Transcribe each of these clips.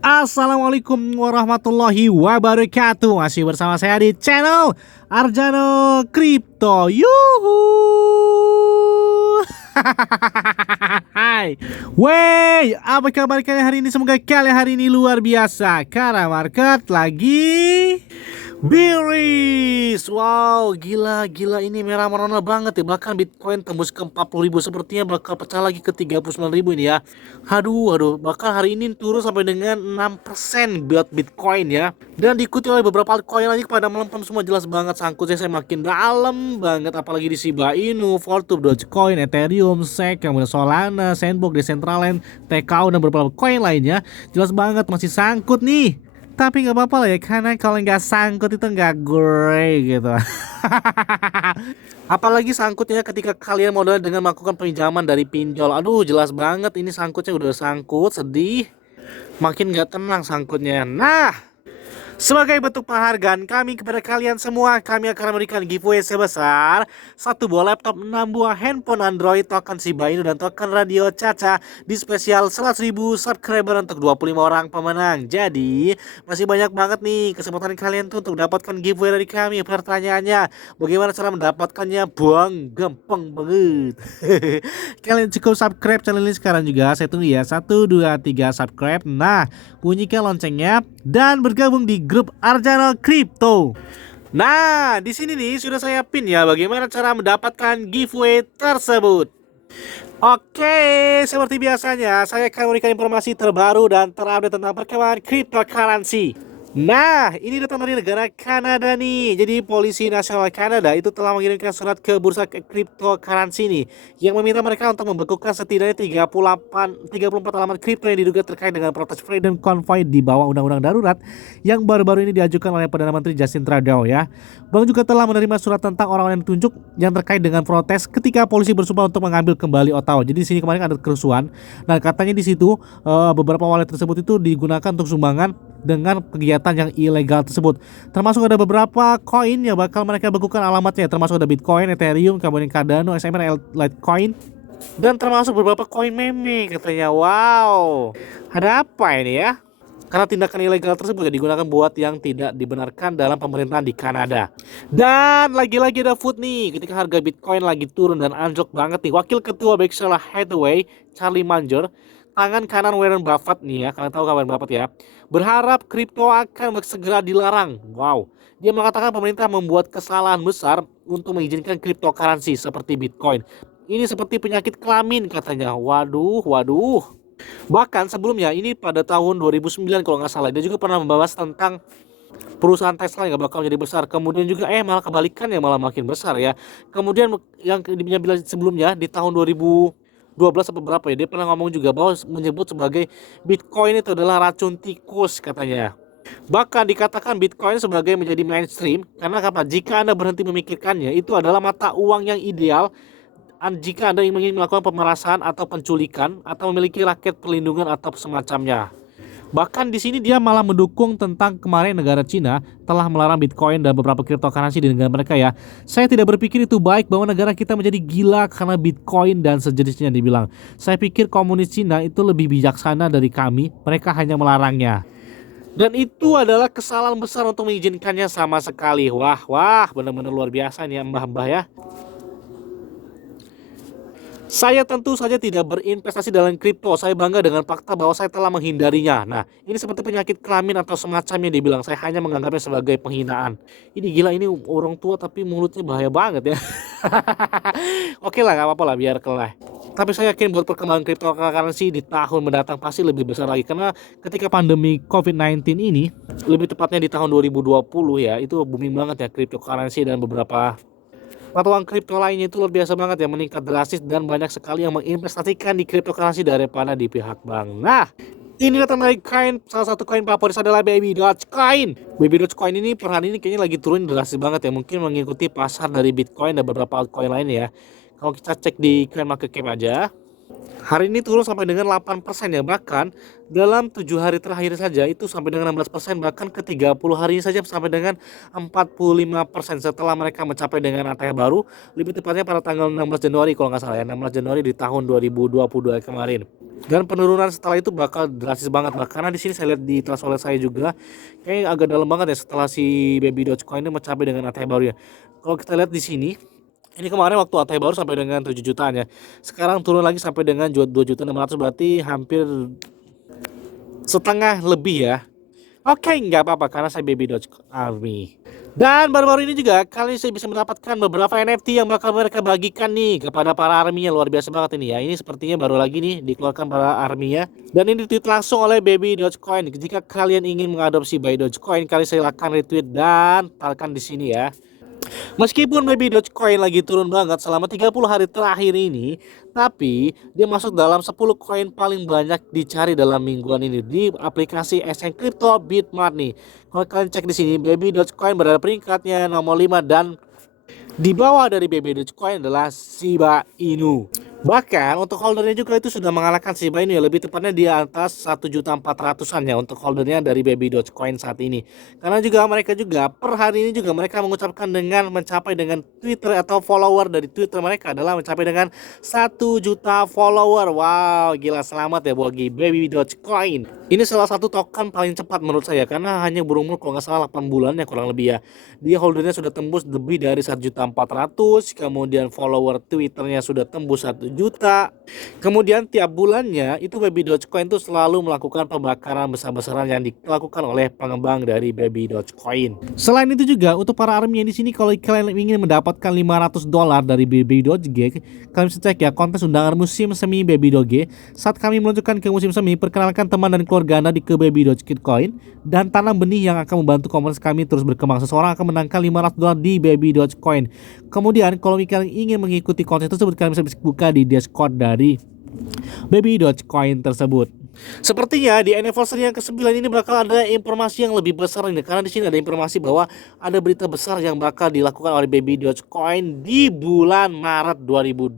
Assalamualaikum warahmatullahi wabarakatuh. Masih bersama saya di channel Arjano Crypto. Yuhu. Hai. Wey, apa kabar kalian hari ini? Semoga kalian hari ini luar biasa karena market lagi bearish. Wow, gila ini merah merona banget ya. Bahkan Bitcoin tembus ke 40.000, sepertinya bakal pecah lagi ke 39.000 ini ya. Aduh, bahkan hari ini turun sampai dengan 6% buat Bitcoin ya. Dan diikuti oleh beberapa altcoin lagi pada melempem semua, jelas banget sangkutnya saya makin dalam banget, apalagi di Shiba Inu, Voltube, Dogecoin, Ethereum, SEC, kemudian Solana, Sandbox, Decentraland, TKO dan beberapa coin lainnya. Jelas banget masih sangkut nih. Tapi nggak apa-apa lah ya, karena kalau nggak sangkut itu nggak great gitu. Apalagi sangkutnya ketika kalian modal dengan melakukan pinjaman dari pinjol. Aduh, jelas banget ini sangkutnya udah sangkut, sedih. Makin nggak tenang sangkutnya. Nah, sebagai bentuk penghargaan kami kepada kalian semua, kami akan memberikan giveaway sebesar 1 buah laptop, 6 buah handphone Android, token Shiba Inu, dan token radio Caca di spesial 100.000 subscriber untuk 25 orang pemenang. Jadi, masih banyak banget nih kesempatan kalian tuh untuk dapatkan giveaway dari kami. Pertanyaannya, bagaimana cara mendapatkannya? Buang, gampang banget. Kalian cukup subscribe channel ini sekarang juga. Saya tunggu ya, 1, 2, 3 subscribe. Nah, bunyikan loncengnya dan bergabung di grup Arjano Crypto. Nah, di sini nih sudah saya pin ya bagaimana cara mendapatkan giveaway tersebut. Oke, seperti biasanya saya akan memberikan informasi terbaru dan terupdate tentang perkembangan cryptocurrency. Nah, ini datang dari negara Kanada nih. Jadi Polisi Nasional Kanada itu telah mengirimkan surat ke bursa cryptocurrency nih, yang meminta mereka untuk membekukan setidaknya 34 alamat kripto yang diduga terkait dengan protes Freedom Convoy di bawah Undang-Undang Darurat yang baru-baru ini diajukan oleh Perdana Menteri Justin Trudeau ya. Bank juga telah menerima surat tentang orang-orang yang ditunjuk yang terkait dengan protes ketika polisi bersumpah untuk mengambil kembali Ottawa. Jadi di sini kemarin ada kerusuhan. Nah, katanya di situ beberapa wallet tersebut itu digunakan untuk sumbangan dengan kegiatan yang ilegal tersebut. Termasuk ada beberapa koin yang bakal mereka bekukan alamatnya, termasuk ada Bitcoin, Ethereum, kemudian Cardano, SMR, Litecoin, dan termasuk beberapa koin meme katanya. Wow, ada apa ini ya? Karena tindakan ilegal tersebut ya digunakan buat yang tidak dibenarkan dalam pemerintahan di Kanada. Dan lagi-lagi ada food nih, ketika harga Bitcoin lagi turun dan anjlok banget nih. Wakil Ketua Berkshire Hathaway, Charlie Munger, tangan kanan Warren Buffett nih ya, kalian tahu Warren Buffett ya, berharap kripto akan segera dilarang. Wow, dia mengatakan pemerintah membuat kesalahan besar untuk mengizinkan cryptocurrency seperti Bitcoin. Ini seperti penyakit kelamin katanya. Waduh. Bahkan sebelumnya ini pada tahun 2009 kalau nggak salah, dia juga pernah membahas tentang perusahaan Tesla yang gak bakal menjadi besar. Kemudian juga malah kebalikan ya, malah makin besar ya. Kemudian yang dia bilang sebelumnya di tahun 2012 atau berapa ya, dia pernah ngomong juga bahwa menyebut sebagai Bitcoin itu adalah racun tikus katanya. Bahkan dikatakan Bitcoin sebagai menjadi mainstream karena apa? Jika Anda berhenti memikirkannya, itu adalah mata uang yang ideal jika Anda ingin melakukan pemerasan atau penculikan atau memiliki raket perlindungan atau semacamnya. Bahkan di sini dia malah mendukung tentang kemarin negara Cina telah melarang Bitcoin dan beberapa cryptocurrency di negara mereka ya. Saya tidak berpikir itu baik bahwa negara kita menjadi gila karena Bitcoin dan sejenisnya dibilang. Saya pikir komunis Cina itu lebih bijaksana dari kami, mereka hanya melarangnya. Dan itu adalah kesalahan besar untuk mengizinkannya sama sekali. Wah, benar-benar luar biasa nih mbah-mbah ya. Saya tentu saja tidak berinvestasi dalam kripto. Saya bangga dengan fakta bahwa saya telah menghindarinya. Nah, ini seperti penyakit kelamin atau semacamnya dibilang. Saya hanya menganggapnya sebagai penghinaan. Ini gila, ini orang tua tapi mulutnya bahaya banget ya. Oke lah, gak apa-apa lah, biar kelah. Tapi saya yakin buat perkembangan cryptocurrency di tahun mendatang pasti lebih besar lagi. Karena ketika pandemi COVID-19 ini, lebih tepatnya di tahun 2020 ya, itu booming banget ya cryptocurrency dan beberapa mata uang kripto lainnya itu luar biasa banget ya, meningkat drastis dan banyak sekali yang menginvestasikan di cryptocurrency daripada di pihak bank. Nah, ini datang dari koin, salah satu koin favorit adalah Baby Dogecoin. Baby Dogecoin ini per hari ini kayaknya lagi turun drastis banget ya, mungkin mengikuti pasar dari Bitcoin dan beberapa altcoin lainnya ya. Kalau kita cek di coin market cap aja, Hari ini turun sampai dengan 8% ya, bahkan dalam 7 hari terakhir saja itu sampai dengan 16%, bahkan ke 30 hari ini saja sampai dengan 45% setelah mereka mencapai dengan ATH baru, lebih tepatnya pada tanggal 16 Januari kalau nggak salah ya, 16 Januari di tahun 2022 kemarin. Dan penurunan setelah itu bakal drastis banget, karena di sini saya lihat di Trust Wallet saya juga kayak agak dalam banget ya setelah si Baby Dogecoin ini mencapai dengan ATH baru ya. Kalau kita lihat di sini, ini kemarin waktu ATH baru sampai dengan 7 jutaan ya. Sekarang turun lagi sampai dengan 2.600.000, berarti hampir setengah lebih ya. Oke, nggak apa-apa karena saya Baby Doge Army. Dan baru-baru ini juga kalian saya bisa mendapatkan beberapa NFT yang bakal mereka bagikan nih kepada para arminya. Luar biasa banget ini ya. Ini sepertinya baru lagi nih dikeluarkan para arminya. Dan ini ditweet langsung oleh Baby Dogecoin. Jika kalian ingin mengadopsi Baby Dogecoin, kalian silakan retweet dan taruhkan di sini ya. Meskipun Baby Dogecoin lagi turun banget selama 30 hari terakhir ini, tapi dia masuk dalam 10 koin paling banyak dicari dalam mingguan ini di aplikasi Exchange Crypto Bitmart nih. Kalau kalian cek di sini, Baby Dogecoin berada peringkatnya nomor 5 dan di bawah dari Baby Dogecoin adalah Shiba Inu. Bahkan untuk holdernya juga itu sudah mengalahkan Shiba Inu ya, lebih tepatnya di atas 1.400.000-an ya untuk holdernya dari Baby Dogecoin saat ini. Karena juga mereka juga per hari ini juga mereka mengucapkan dengan mencapai dengan Twitter atau follower dari Twitter mereka adalah mencapai dengan 1 juta follower. Wow, gila, selamat ya bagi Baby Dogecoin. Ini salah satu token paling cepat menurut saya karena hanya berumur kalau nggak salah 8 bulan ya kurang lebih ya. Dia holdernya sudah tembus lebih dari 1.400.000, kemudian follower Twitternya sudah tembus 1 juta. Kemudian tiap bulannya itu Baby Dogecoin itu selalu melakukan pembakaran besar-besaran yang dilakukan oleh pengembang dari Baby Dogecoin. Selain itu juga untuk para army yang di sini, kalau kalian ingin mendapatkan $500 dari Baby Doge, kalian bisa cek ya kontes undangan musim semi Baby Doge. Saat kami meluncurkan ke musim semi, perkenalkan teman dan keluarga Anda di ke Baby Dogecoin dan tanam benih yang akan membantu komunitas kami terus berkembang. Seseorang akan menangkan $500 di Baby Dogecoin. Kemudian kalau kalian ingin mengikuti konten tersebut, kalian bisa buka di Discord dari Baby Dogecoin tersebut. Sepertinya di anniversary yang ke-9 ini bakal ada informasi yang lebih besar ini, karena di sini ada informasi bahwa ada berita besar yang bakal dilakukan oleh Baby Dogecoin di bulan Maret 2022.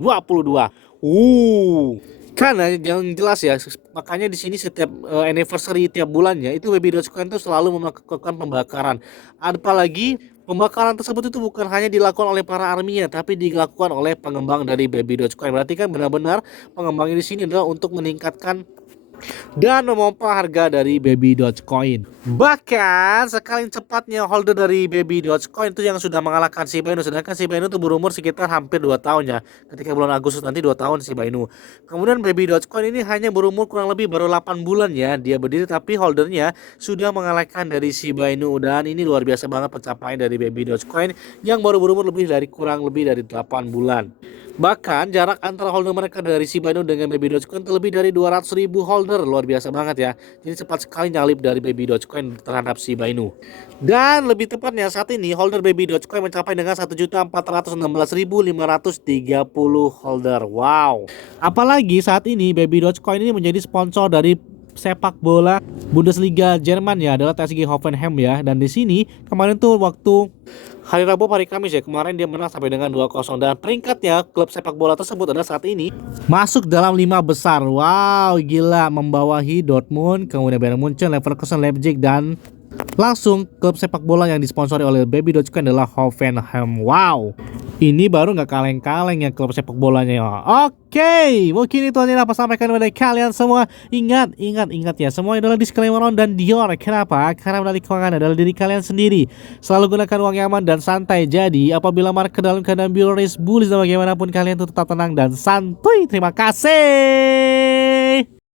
Karena yang jelas ya, makanya di sini setiap anniversary tiap bulannya itu Baby Dogecoin itu selalu melakukan pembakaran. Apalagi pembakaran tersebut itu bukan hanya dilakukan oleh para arminya, tapi dilakukan oleh pengembang dari Baby Dogecoin. Berarti kan benar-benar pengembang di sini adalah untuk meningkatkan dan memompa harga dari Baby Dogecoin. Bahkan sekali cepatnya holder dari Baby Dogecoin itu yang sudah mengalahkan Shiba Inu, sedangkan Shiba Inu itu berumur sekitar hampir 2 tahun ya. Ketika bulan Agustus nanti 2 tahun Shiba Inu. Kemudian Baby Dogecoin ini hanya berumur kurang lebih baru 8 bulan ya dia berdiri, tapi holdernya sudah mengalahkan dari Shiba Inu. Dan ini luar biasa banget pencapaian dari Baby Dogecoin yang baru berumur kurang lebih dari 8 bulan. Bahkan jarak antara holder mereka dari Shiba Inu dengan Baby Dogecoin lebih dari 200.000 holder. Luar biasa banget ya. Jadi cepat sekali nyalip dari Baby Dogecoin terhadap Shiba Inu. Dan lebih tepatnya saat ini holder Baby Dogecoin mencapai dengan 1.416.530 holder. Wow. Apalagi saat ini Baby Dogecoin ini menjadi sponsor dari sepak bola Bundesliga Jerman ya, adalah TSG Hoffenheim ya. Dan di sini kemarin tuh waktu hari Rabu hari Kamis ya, kemarin dia menang sampai dengan 2-0 dan peringkatnya klub sepak bola tersebut adalah saat ini masuk dalam 5 besar. Wow, gila, membawahi Dortmund, kemudian Bayern Munchen, Leverkusen, Leipzig, dan langsung klub sepak bola yang disponsori oleh Baby Dogecoin adalah Hoffenheim. Wow, ini baru nggak kaleng-kaleng ya klub sepak bolanya ya. Oke, mungkin itu aja yang dapat sampaikan kepada kalian semua. Ingat ya, semua adalah disclaimer on dan Dior. Kenapa? Karena medali keuangan adalah diri kalian sendiri. Selalu gunakan uang yang aman dan santai. Jadi apabila market dalam keadaan bullish dan bagaimanapun, kalian tuh tetap tenang dan santuy. Terima kasih.